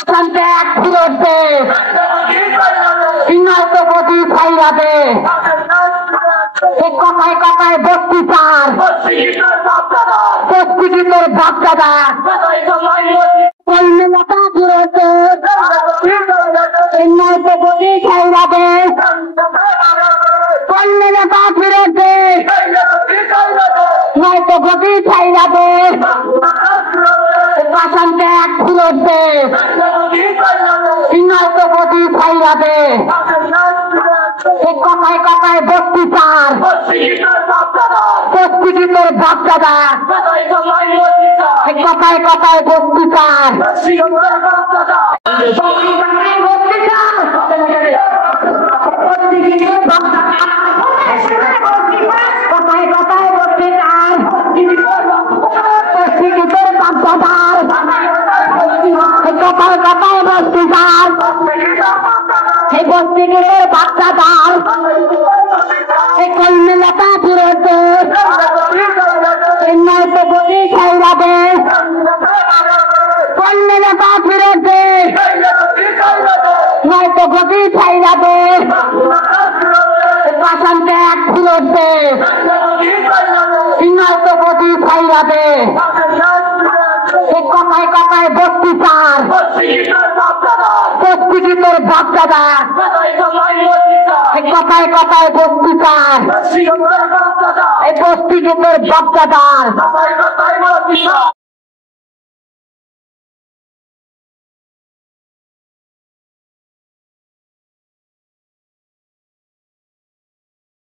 শান্তি এক ফিরতে বিনয়তপতি ছাইরাবে কথায় কথায় বস্তি চার বস্তি কি তোর বাচ্চাদা কল্যাণতা ফিরতে বিনয়তপতি ছাইরাবে কল্যাণতা ফিরতে নয়তো গতি ছাইরাবে শান্তি এক ফিরতে বিনয়তপতি ছাইরাবে কথায় কথায় বস্তি চার বস্তি কি তোর বাচ্চাদা কথায় কথায় বস্তি চার কথায় কথায় বস্তি চার বস্তি কি তোর বাচ্চাদার কথায় কথায় বস্তি চার সেই বস্তি কি তোর বাচ্চাদার কল্যাণতা ফিরতে নয়তো গতি ছাইরাবে কল্যাণতা ফিরতে নয়তো গতি ছাইরাবে শান্তি এক ফিরতে নয়তো গতি ছাইরাবে কথায় কথায় বস্তি চার বস্তি কি তোর বাচ্চাদা কথায় কথায় বস্তি চার বস্তি কি তোর বাচ্চাদার